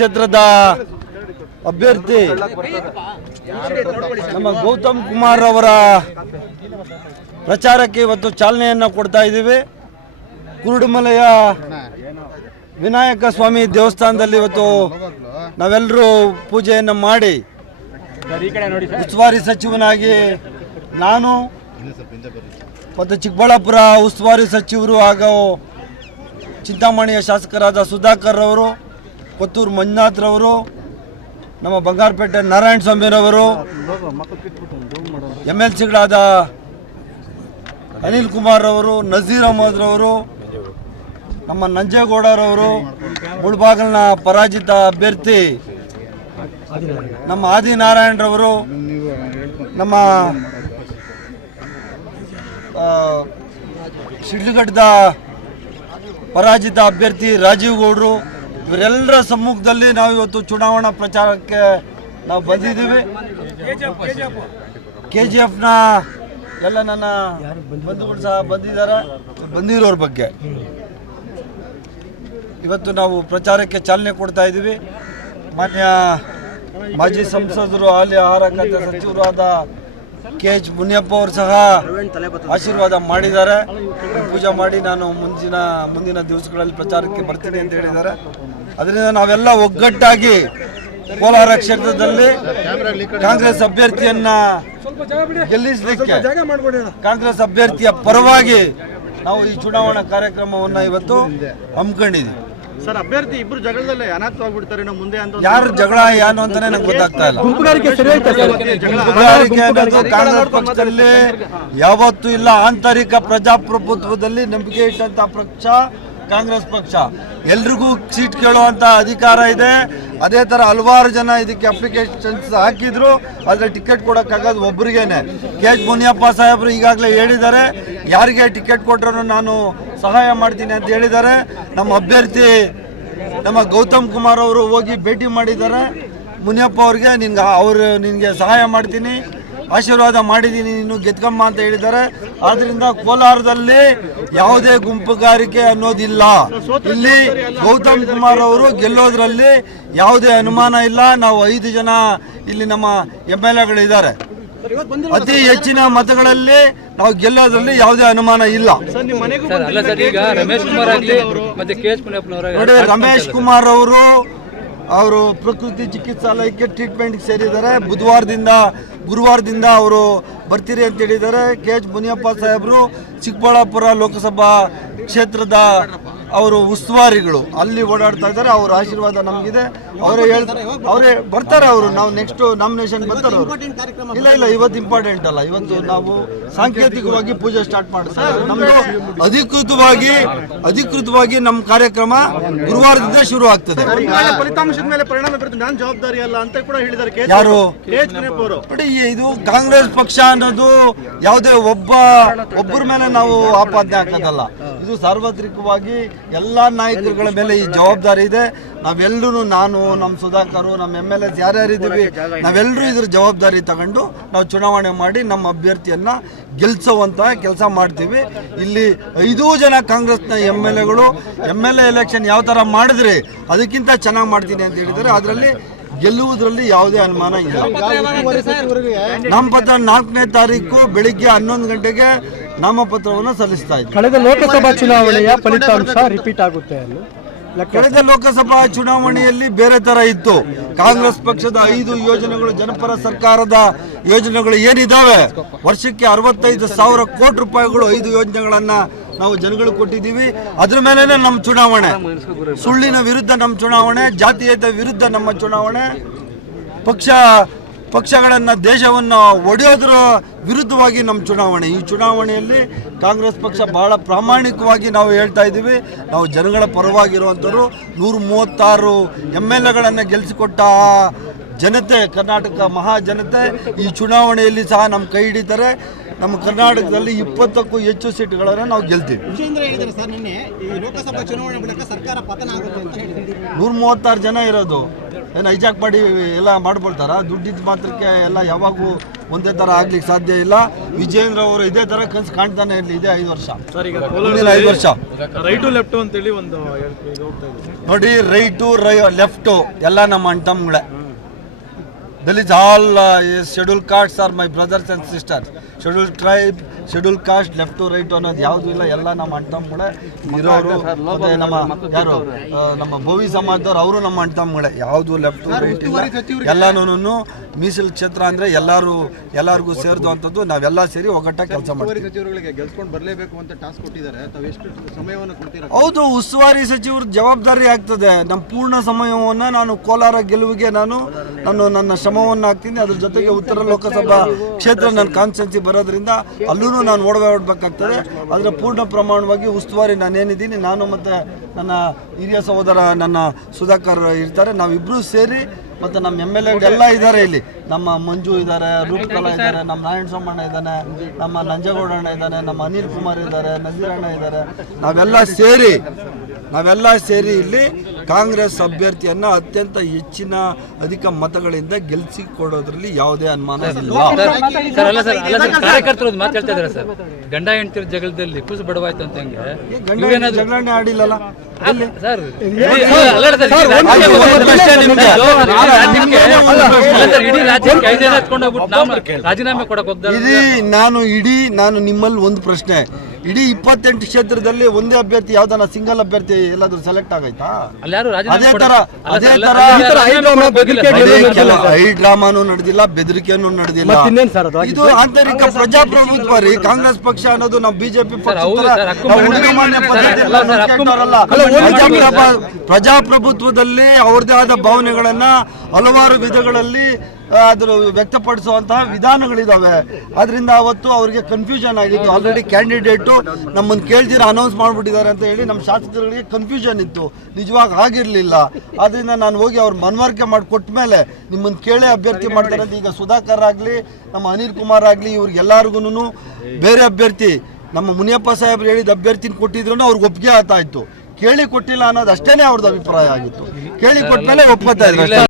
ಕ್ಷೇತ್ರದ ಅಭ್ಯರ್ಥಿ ನಮ್ಮ ಗೌತಮ್ ಕುಮಾರ್ ಅವರ ಪ್ರಚಾರಕ್ಕೆ ಇವತ್ತು ಚಾಲನೆಯನ್ನು ಕೊಡ್ತಾ ಇದ್ದೀವಿ. ಕುರುಡುಮಲೆಯ ವಿನಾಯಕ ಸ್ವಾಮಿ ದೇವಸ್ಥಾನದಲ್ಲಿ ಇವತ್ತು ನಾವೆಲ್ಲರೂ ಪೂಜೆಯನ್ನು ಮಾಡಿ ಉಸ್ತುವಾರಿ ಸಚಿವನಾಗಿ ನಾನು ಮತ್ತು ಚಿಕ್ಕಬಳ್ಳಾಪುರ ಉಸ್ತುವಾರಿ ಸಚಿವರು ಹಾಗೂ ಚಿಂತಾಮಣಿಯ ಶಾಸಕರಾದ ಸುಧಾಕರ್ ಅವರು ಕೊತ್ತೂರು ಮಂಜುನಾಥ್ರವರು ನಮ್ಮ ಬಂಗಾರಪೇಟೆ ನಾರಾಯಣ ಸ್ವಾಮಿರವರು ಎಂ ಎಲ್ ಸಿಗಳಾದ ಅನಿಲ್ ಕುಮಾರ್ ಅವರು ನಜೀರ್ ಅಹಮದ್ ರವರು ನಮ್ಮ ನಂಜೇಗೌಡರವರು, ಮುಳ್ಬಾಗಲ್ನ ಪರಾಜಿತ ಅಭ್ಯರ್ಥಿ, ನಮ್ಮ ಆದಿನಾರಾಯಣರವರು, ನಮ್ಮ ಶಿಡ್ಲಘಟ್ಟದ ಪರಾಜಿತ ಅಭ್ಯರ್ಥಿ ರಾಜೀವ್ ಗೌಡ್ರು ಇವರೆಲ್ಲರ ಸಮ್ಮುಖದಲ್ಲಿ ನಾವು ಇವತ್ತು ಚುನಾವಣಾ ಪ್ರಚಾರಕ್ಕೆ ನಾವು ಬಂದಿದ್ದೀವಿ. ಕೆ ಜಿ ಎಫ್ನ ಎಲ್ಲ ನನ್ನ ಬಂಧುಗಳು ಸಹ ಬಂದಿದ್ದಾರೆ. ಬಂದಿರೋರ ಬಗ್ಗೆ. ಇವತ್ತು ನಾವು ಪ್ರಚಾರಕ್ಕೆ ಚಾಲನೆ ಕೊಡ್ತಾ ಇದ್ದೀವಿ. ಮಾನ್ಯ ಮಾಜಿ ಸಂಸದರು, ಹಾಲಿ ಆಹಾರ ಖಾತೆ ಸಚಿವರು ಆದ ಕೆ ಎಚ್ ಮುನಿಯಪ್ಪ ಅವರು ಸಹ ಆಶೀರ್ವಾದ ಮಾಡಿದ್ದಾರೆ. ಪೂಜೆ ಮಾಡಿ ನಾನು ಮುಂದಿನ ಮುಂದಿನ ದಿವಸಗಳಲ್ಲಿ ಪ್ರಚಾರಕ್ಕೆ ಬರ್ತೀನಿ ಅಂತ ಹೇಳಿದ್ದಾರೆ. ಅದರಿಂದ ನಾವೆಲ್ಲ ಒಗ್ಗಟ್ಟಾಗಿ ಕೋಲಾರ ಕ್ಷೇತ್ರದಲ್ಲಿ ಕಾಂಗ್ರೆಸ್ ಅಭ್ಯರ್ಥಿಯನ್ನ ಗೆಲ್ಲಿಸಲಿಕ್ಕೆ ಕಾಂಗ್ರೆಸ್ ಅಭ್ಯರ್ಥಿಯ ಪರವಾಗಿ ನಾವು ಈ ಚುನಾವಣಾ ಕಾರ್ಯಕ್ರಮವನ್ನ ಇವತ್ತು ಹಮ್ಮಿಕೊಂಡಿದ್ದೀವಿ. ಸರ್ ಅಭ್ಯರ್ಥಿ ಇಬ್ರು ಜಗಳದಲ್ಲೇ ಮುಂದೆ ಅಂತ ಯಾರು ಜಗಳ ಏನು ಅಂತಾನೆ ನಂಗೆ ಗೊತ್ತಾಗ್ತಾ ಇಲ್ಲ. ಗುಂಪುಗಾರಿಕೆ ಅನ್ನೋದು ಕಾಂಗ್ರೆಸ್ ಪಕ್ಷದಲ್ಲಿ ಯಾವತ್ತೂ ಇಲ್ಲ. ಆಂತರಿಕ ಪ್ರಜಾಪ್ರಭುತ್ವದಲ್ಲಿ ನಂಬಿಕೆ ಇಟ್ಟಂತ ಪಕ್ಷ ಕಾಂಗ್ರೆಸ್ ಪಕ್ಷ. ಎಲ್ರಿಗೂ ಸೀಟ್ ಕೇಳುವಂತ ಅಧಿಕಾರ ಇದೆ. ಅದೇ ತರ ಹಲವಾರು ಜನ ಇದಕ್ಕೆ ಅಪ್ಲಿಕೇಶನ್ಸ್ ಹಾಕಿದ್ರು. ಆದ್ರೆ ಟಿಕೆಟ್ ಕೊಡೋಕ್ಕಾಗೋದು ಒಬ್ರಿಗೇನೆ. ಕೆ ಎಚ್ ಮುನಿಯಪ್ಪ ಸಾಹೇಬರು ಈಗಾಗಲೇ ಹೇಳಿದ್ದಾರೆ. ಯಾರಿಗೆ ಟಿಕೆಟ್ ಕೊಟ್ಟರು ನಾನು ಸಹಾಯ ಮಾಡ್ತೀನಿ ಅಂತ ಹೇಳಿದ್ದಾರೆ. ನಮ್ಮ ಅಭ್ಯರ್ಥಿ, ನಮ್ಮ ಗೌತಮ್ ಕುಮಾರ್ ಅವರು ಹೋಗಿ ಭೇಟಿ ಮಾಡಿದ್ದಾರೆ. ಮುನಿಯಪ್ಪ ಅವ್ರಿಗೆ ನಿನ್ಗೆ, ಅವರು ನಿನಗೆ ಸಹಾಯ ಮಾಡ್ತೀನಿ. ಆಶೀರ್ವಾದ ಮಾಡಿದ್ದೀನಿ ನೀನು ಗೆದ್ಕಮ್ಮ ಅಂತ ಹೇಳಿದ್ದಾರೆ. ಆದ್ರಿಂದ ಕೋಲಾರದಲ್ಲಿ ಯಾವುದೇ ಗುಂಪುಗಾರಿಕೆ ಅನ್ನೋದಿಲ್ಲ. ಇಲ್ಲಿ ಗೌತಮ್ ಕುಮಾರ್ ಅವರು ಗೆಲ್ಲೋದ್ರಲ್ಲಿ ಯಾವುದೇ ಅನುಮಾನ ಇಲ್ಲ. ನಾವು ಐದು ಜನ ಇಲ್ಲಿ ನಮ್ಮ ಎಂ ಎಲ್ ಎಗಳಿದ್ದಾರೆ. ಅತಿ ಹೆಚ್ಚಿನ ಮತಗಳಲ್ಲಿ ನಾವು ಗೆಲ್ಲೋದ್ರಲ್ಲಿ ಯಾವುದೇ ಅನುಮಾನ ಇಲ್ಲ. ಸರ್ ನಿಮ್ಮ ಸರ್ ಅಲ್ಲ ಸರ್ ಈಗ ರಮೇಶ್ ಕುಮಾರ್ ಆಗಲಿ ಮತ್ತೆ ಕೆ ಎಸ್ ನೋಡಿ ರಮೇಶ್ ಕುಮಾರ್ ಅವರು ಅವರು ಪ್ರಕೃತಿ ಚಿಕಿತ್ಸಾಲಯಕ್ಕೆ ಟ್ರೀಟ್ಮೆಂಟ್ಗೆ ಸೇರಿದ್ದಾರೆ. ಬುಧವಾರದಿಂದ, ಗುರುವಾರದಿಂದ ಅವರು ಬರ್ತೀರಿ ಅಂತ ಹೇಳಿದ್ದಾರೆ. ಕೆ ಎಚ್ ಮುನಿಯಪ್ಪ ಸಾಹೇಬರು ಚಿಕ್ಕಬಳ್ಳಾಪುರ ಲೋಕಸಭಾ ಕ್ಷೇತ್ರದ ಅವರು ಉಸ್ತುವಾರಿಗಳು. ಅಲ್ಲಿ ಓಡಾಡ್ತಾ ಇದ್ದಾರೆ ಅವ್ರ ಆಶೀರ್ವಾದ ನಮಗಿದೆ. ಅವರೇ ಹೇಳ್ತಾರೆ ಅವರೇ ಬರ್ತಾರೆ ಅವರು. ನಾವು ನೆಕ್ಸ್ಟ್ ನಾಮಿನೇಷನ್ ಬರ್ತಾರೆ ಅವರು. ಇಲ್ಲ ಇಲ್ಲ ಇವತ್ತು ಇಂಪಾರ್ಟೆಂಟ್ ಅಲ್ಲ. ಇವತ್ತು ನಾವು ಸಾಂಕೇತಿಕವಾಗಿ ಪೂಜೆ ಸ್ಟಾರ್ಟ್ ಮಾಡ್ತಾರೆ ನಮ್ದು ಅಧಿಕೃತವಾಗಿ ಅಧಿಕೃತವಾಗಿ ನಮ್ಮ ಕಾರ್ಯಕ್ರಮ ಗುರುವಾರದಿಂದ ಶುರು ಆಗ್ತದೆ. ಫಲಿತಾಂಶದ ಮೇಲೆ ಪರಿಣಾಮ ಬೀರುತ್ತೆ. ನಾನು ಜವಾಬ್ದಾರಿ ಅಲ್ಲ ಅಂತ ಕೂಡ ಹೇಳಿದ್ದಾರೆ ಯಾರು? ಬಟ್ ಇದು ಕಾಂಗ್ರೆಸ್ ಪಕ್ಷ ಅನ್ನೋದು ಯಾವುದೇ ಒಬ್ಬ ಒಬ್ಬರ ಮೇಲೆ ನಾವು ಆಪಾದನೆ ಹಾಕೋದಲ್ಲ. ಇದು ಸಾರ್ವತ್ರಿಕವಾಗಿ ಎಲ್ಲ ನಾಯಕರುಗಳ ಮೇಲೆ ಈ ಜವಾಬ್ದಾರಿ ಇದೆ. ನಾವೆಲ್ಲರೂ ನಾನು ನಮ್ಮ ಸುಧಾಕರು ನಮ್ಮ ಎಂ ಎಲ್ ಎಸ್ ಯಾರ್ಯಾರಿದ್ದೀವಿ ನಾವೆಲ್ಲರೂ ಇದ್ರ ಜವಾಬ್ದಾರಿ ತಗೊಂಡು ನಾವು ಚುನಾವಣೆ ಮಾಡಿ ನಮ್ಮ ಅಭ್ಯರ್ಥಿಯನ್ನ ಗೆಲ್ಸೋವಂತ ಕೆಲಸ ಮಾಡ್ತೀವಿ. ಇಲ್ಲಿ ಐದು ಜನ ಕಾಂಗ್ರೆಸ್ನ ಎಂ ಎಲ್ ಎಗಳು ಎಂ ಎಲ್ ಎ ಎಲೆಕ್ಷನ್ ಯಾವ ಥರ ಮಾಡಿದ್ರಿ ಅದಕ್ಕಿಂತ ಚೆನ್ನಾಗಿ ಮಾಡ್ತೀನಿ ಅಂತ ಹೇಳಿದ್ರೆ ಅದರಲ್ಲಿ ಗೆಲ್ಲುವುದರಲ್ಲಿ ಯಾವುದೇ ಅನುಮಾನ ಇಲ್ಲ. ನಮ್ಮ ಪತ್ರ ನಾಲ್ಕನೇ ತಾರೀಕು ಬೆಳಿಗ್ಗೆ ಹನ್ನೊಂದು ಗಂಟೆಗೆ ನಾಮಪತ್ರವನ್ನು ಸಲ್ಲಿಸ್ತಾ ಇದ್ದೀವಿ ಕಳೆದ ಲೋಕಸಭಾ ಚುನಾವಣೆಯ ಫಲಿತಾಂಶ ರಿಪೀಟ್ ಆಗುತ್ತೆ ಅಲ್ಲಿ. ಕಳೆದ ಲೋಕಸಭಾ ಚುನಾವಣೆಯಲ್ಲಿ ಬೇರೆ ತರ ಇತ್ತು. ಕಾಂಗ್ರೆಸ್ ಪಕ್ಷದ ಐದು ಯೋಜನೆಗಳು ಜನಪರ ಸರ್ಕಾರದ ಯೋಜನೆಗಳು ಏನಿದಾವೆ? ವರ್ಷಕ್ಕೆ ಅರವತ್ತೈದು ಸಾವಿರ ಕೋಟಿ ರೂಪಾಯಿಗಳು ಐದು ಯೋಜನೆಗಳನ್ನ ನಾವು ಜನಗಳು ಕೊಟ್ಟಿದ್ದೀವಿ. ಅದ್ರ ಮೇಲೇನೆ ನಮ್ಮ ಚುನಾವಣೆ. ಸುಳ್ಳಿನ ವಿರುದ್ಧ ನಮ್ಮ ಚುನಾವಣೆ ಜಾತೀಯತೆ ವಿರುದ್ಧ ನಮ್ಮ ಚುನಾವಣೆ. ಪಕ್ಷ ಪಕ್ಷಗಳನ್ನು, ದೇಶವನ್ನು ಒಡೆಯೋದ್ರ ವಿರುದ್ಧವಾಗಿ ನಮ್ಮ ಚುನಾವಣೆ. ಈ ಚುನಾವಣೆಯಲ್ಲಿ ಕಾಂಗ್ರೆಸ್ ಪಕ್ಷ ಬಹಳ ಪ್ರಾಮಾಣಿಕವಾಗಿ ನಾವು ಹೇಳ್ತಾ ಇದ್ದೀವಿ. ನಾವು ಜನಗಳ ಪರವಾಗಿರುವಂಥವ್ರು. ನೂರ ಮೂವತ್ತಾರು ಎಂ ಎಲ್ ಎಗಳನ್ನು ಗೆಲ್ಲಿಸಿಕೊಟ್ಟ ಜನತೆ, ಕರ್ನಾಟಕ ಮಹಾ ಜನತೆ ಈ ಚುನಾವಣೆಯಲ್ಲಿ ಸಹ ನಮ್ಮ ಕೈ ಹಿಡಿತಾರೆ. ನಮ್ಮ ಕರ್ನಾಟಕದಲ್ಲಿ ಇಪ್ಪತ್ತಕ್ಕೂ ಹೆಚ್ಚು ಸೀಟ್ಗಳನ್ನು ನಾವು ಗೆಲ್ತೀವಿ. ವಿಜೇಂದ್ರ ಹೇಳಿದ್ದಾರೆ ಸರ್ ನಿನ್ನೆ ಈ ಲೋಕಸಭಾ ಚುನಾವಣೆ ಬಳಿಕ ಸರ್ಕಾರ ಪತನ ಆಗುತ್ತೆ ಅಂತ ಹೇಳಿದ್ದಾರೆ. ನೂರ ಮೂವತ್ತಾರು ಜನ ಇರೋದು. ಏನು ಹೈಜಾಕ್ ಮಾಡಿ ಎಲ್ಲ ಮಾಡ್ಕೊಳ್ತಾರ? ದುಡ್ಡಿದ್ದು ಮಾತ್ರಕ್ಕೆ ಎಲ್ಲ ಯಾವಾಗೂ ಒಂದೇ ಥರ ಆಗ್ಲಿಕ್ಕೆ ಸಾಧ್ಯ ಇಲ್ಲ. ವಿಜೇಂದ್ರ ಅವರು ಇದೇ ಥರ ಕನಸು ಕಾಣ್ತಾನೆ ಇರಲಿ ಇದೇ ಐದು ವರ್ಷ. ಐದು ವರ್ಷ. ರೈಟು ಲೆಫ್ಟ್ ಅಂತೇಳಿ ಒಂದು ನೋಡಿ ರೈಟು ರೈ ಲೆಫ್ಟು ಎಲ್ಲ ನಮ್ಮ There is all uh, scheduled castes are my brothers and sisters. Scheduled tribe schedule caste left to right ಅನ್ನೋದು ಯಾವುದೂ ಇಲ್ಲ ಎಲ್ಲ ನಮ್ಮ ಅಣ್ತಮ್ಗಳೇ ಇರೋರು ಮತ್ತೆ ನಮ್ಮ ಯಾರು? ನಮ್ಮ ಭೋವಿ ಸಮಾಜದವ್ರು ಅವರು ನಮ್ಮ ಅಣ್ತಮ್ಗಳೇ ಯಾವುದು ಲೆಫ್ಟ್ ಟು ರೈಟ್ ಇಲ್ಲ. ಎಲ್ಲನೂ ಮೀಸಲು ಕ್ಷೇತ್ರ ಅಂದರೆ ಎಲ್ಲರೂ ಎಲ್ಲರಿಗೂ ಸೇರಿದಂಥದ್ದು ನಾವೆಲ್ಲ ಸೇರಿ ಒಗ್ಗಟ್ಟಾಗಿ ಕೆಲಸ ಮಾಡ್ತೀವಿ. ಸಚಿವರುಗಳಿಗೆ ಗೆಲ್ಸ್ಕೊಂಡು ಬರಲೇಬೇಕು ಅಂತ ಟಾಸ್ಕ್ ಕೊಟ್ಟಿದ್ದಾರೆ. ತಾವು ಎಷ್ಟು ಸಮಯವನ್ನು ಕೊಡ್ತೀರಾ? ಹೌದು ಉಸ್ತುವಾರಿ ಸಚಿವರು ಜವಾಬ್ದಾರಿ ಆಗ್ತದೆ. ನಮ್ಮ ಪೂರ್ಣ ಸಮಯವನ್ನು ನಾನು ಕೋಲಾರ ಗೆಲುವಿಗೆ ನಾನು ನಾನು ನನ್ನ ಶ್ರಮವನ್ನು ಹಾಕ್ತೀನಿ. ಅದ್ರ ಜೊತೆಗೆ ಉತ್ತರ ಲೋಕಸಭಾ ಕ್ಷೇತ್ರ ನನ್ನ ಕಾನ್ಸ್ಟೆನ್ಸಿ ಬರೋದ್ರಿಂದ ಅಲ್ಲೂ ನಾನು ಓಡಾಡಬೇಕಾಗ್ತದೆ. ಅದರ ಪೂರ್ಣ ಪ್ರಮಾಣವಾಗಿ ಉಸ್ತುವಾರಿ ನಾನೇನಿದ್ದೀನಿ ನಾನು ಮತ್ತು ನನ್ನ ಹಿರಿಯ ಸಹೋದರ ನನ್ನ ಸುಧಾಕರ್ ಇರ್ತಾರೆ ನಾವಿಬ್ಬರೂ ಸೇರಿ ಮತ್ತು ನಮ್ಮ ಎಂ ಎಲ್ ಎಲ್ಲ ಇದ್ದಾರೆ ಇಲ್ಲಿ. ನಮ್ಮ ಮಂಜು ಇದ್ದಾರೆ ರೂಪಕಲಾ ಇದ್ದಾರೆ ನಮ್ಮ ನಾರಾಯಣ ಸೋಮಣ್ಣ ಇದ್ದಾನೆ ನಮ್ಮ ನಂಜೇಗೌಡಣ್ಣ ಇದ್ದಾನೆ ನಮ್ಮ ಅನಿಲ್ ಕುಮಾರ್ ಇದ್ದಾರೆ ನಜೀರಣ್ಣ ಇದ್ದಾರೆ. ನಾವೆಲ್ಲ ಸೇರಿ ನಾವೆಲ್ಲ ಸೇರಿ ಇಲ್ಲಿ ಕಾಂಗ್ರೆಸ್ ಅಭ್ಯರ್ಥಿಯನ್ನ ಅತ್ಯಂತ ಹೆಚ್ಚಿನ ಅಧಿಕ ಮತಗಳಿಂದ ಗೆಲ್ಸಿ ಕೊಡೋದ್ರಲ್ಲಿ ಯಾವುದೇ ಅನುಮಾನ ಇಲ್ಲ. ಸರ್ ಅಲ್ಲ ಸರ್ ಅಲ್ಲ ಸರ್ ಕಾರ್ಯಕರ್ತರು ಒಂದು ಮಾತು ಹೇಳ್ತಾ ಇದಾರೆ ಸರ್. ಗಂಡ ಹೆಂಡತಿರ ಜಗಳದಲ್ಲಿ ಕುಸು ಬಡವಾಯ್ತು ಅಂತ ಹಂಗೆ? ಗಂಡ ಹೆಂಡ್ತಿ ಜಗಳನೇ ಆಡಿಲ್ಲಲ್ಲ? ಸರ್ ಇಡೀ. ರಾಜ್ಯಕ್ಕೆ- ಐದೇನು ನಾವು ರಾಜೀನಾಮೆ ಕೊಡಕ್ ಹೋಗ್ತಾರೆ ಇಡೀ ನಾನು ಇಡೀ ನಾನು ನಿಮ್ಮಲ್ಲಿ ಒಂದು ಪ್ರಶ್ನೆ. ಇಡೀ ಇಪ್ಪತ್ತೆಂಟು ಕ್ಷೇತ್ರದಲ್ಲಿ ಒಂದೇ ಅಭ್ಯರ್ಥಿ ಯಾವ್ದಾನ ಸಿಂಗಲ್ ಅಭ್ಯರ್ಥಿ ಎಲ್ಲಾದ್ರೂ ಸೆಲೆಕ್ಟ್ ಆಗೈತಾ ಅಲ್ಲಿ ಯಾರು ಅದೇ ತರ ಅದೇ ತರ ಐ ಡ್ರಾಮಾನು ನಡೆದಿಲ್ಲ ಬೆದರಿಕೆನೂ ನಡೆದಿಲ್ಲ. ಸರ್ ಇದು ಆಂತರಿಕ ಪ್ರಜಾಪ್ರಭುತ್ವ ರೀ ಕಾಂಗ್ರೆಸ್ ಪಕ್ಷ ಅನ್ನೋದು ನಾವು ಬಿಜೆಪಿ ಪ್ರಜಾಪ್ರಭುತ್ವದಲ್ಲಿ ಅವ್ರದೇ ಆದ ಭಾವನೆಗಳನ್ನ ಹಲವಾರು ವಿಧಗಳಲ್ಲಿ ಅದ್ರ ವ್ಯಕ್ತಪಡಿಸುವಂತಹ ವಿಧಾನಗಳಿದಾವೆ. ಅದರಿಂದ ಅವತ್ತು ಅವರಿಗೆ ಕನ್ಫ್ಯೂಷನ್ ಆಗಿತ್ತು. ಆಲ್ರೆಡಿ ಕ್ಯಾಂಡಿಡೇಟು ನಮ್ಮನ್ನು ಕೇಳ್ದಿರ ಅನೌನ್ಸ್ ಮಾಡಿಬಿಟ್ಟಿದ್ದಾರೆ ಅಂತ ಹೇಳಿ ನಮ್ಮ ಶಾಸಕರಿಗೆ ಕನ್ಫ್ಯೂಷನ್ ಇತ್ತು. ನಿಜವಾಗಿ ಆಗಿರಲಿಲ್ಲ ಅದರಿಂದ ನಾನು ಹೋಗಿ ಅವ್ರ ಮನವರಿಕೆ ಮಾಡಿಕೊಟ್ಟ ಮೇಲೆ ನಿಮ್ಮನ್ನು ಕೇಳಿ ಅಭ್ಯರ್ಥಿ ಮಾಡ್ತಾರೆ ಅಂತ ಈಗ ಸುಧಾಕರ್ ಆಗಲಿ, ನಮ್ಮ ಅನಿಲ್ ಕುಮಾರ್ ಆಗಲಿ ಇವ್ರಿಗೆಲ್ಲರಿಗೂ ಬೇರೆ ಅಭ್ಯರ್ಥಿ. ನಮ್ಮ ಮುನಿಯಪ್ಪ ಸಾಹೇಬ್ರು ಹೇಳಿದ ಅಭ್ಯರ್ಥಿನ ಕೊಟ್ಟಿದ್ರು ಅವ್ರಿಗೆ ಒಪ್ಪಿಗೆ ಆಯ್ತು ಕೇಳಿ ಕೊಟ್ಟಿಲ್ಲ ಅನ್ನೋದು ಅಷ್ಟೇನೆ ಅವ್ರದ್ದು ಅಭಿಪ್ರಾಯ ಆಗಿತ್ತು. ಕೇಳಿ ಕೊಟ್ಟ ಮೇಲೆ ಒಪ್ಪತ್ತಾ ಇದ್ರು ಅಷ್ಟೇ.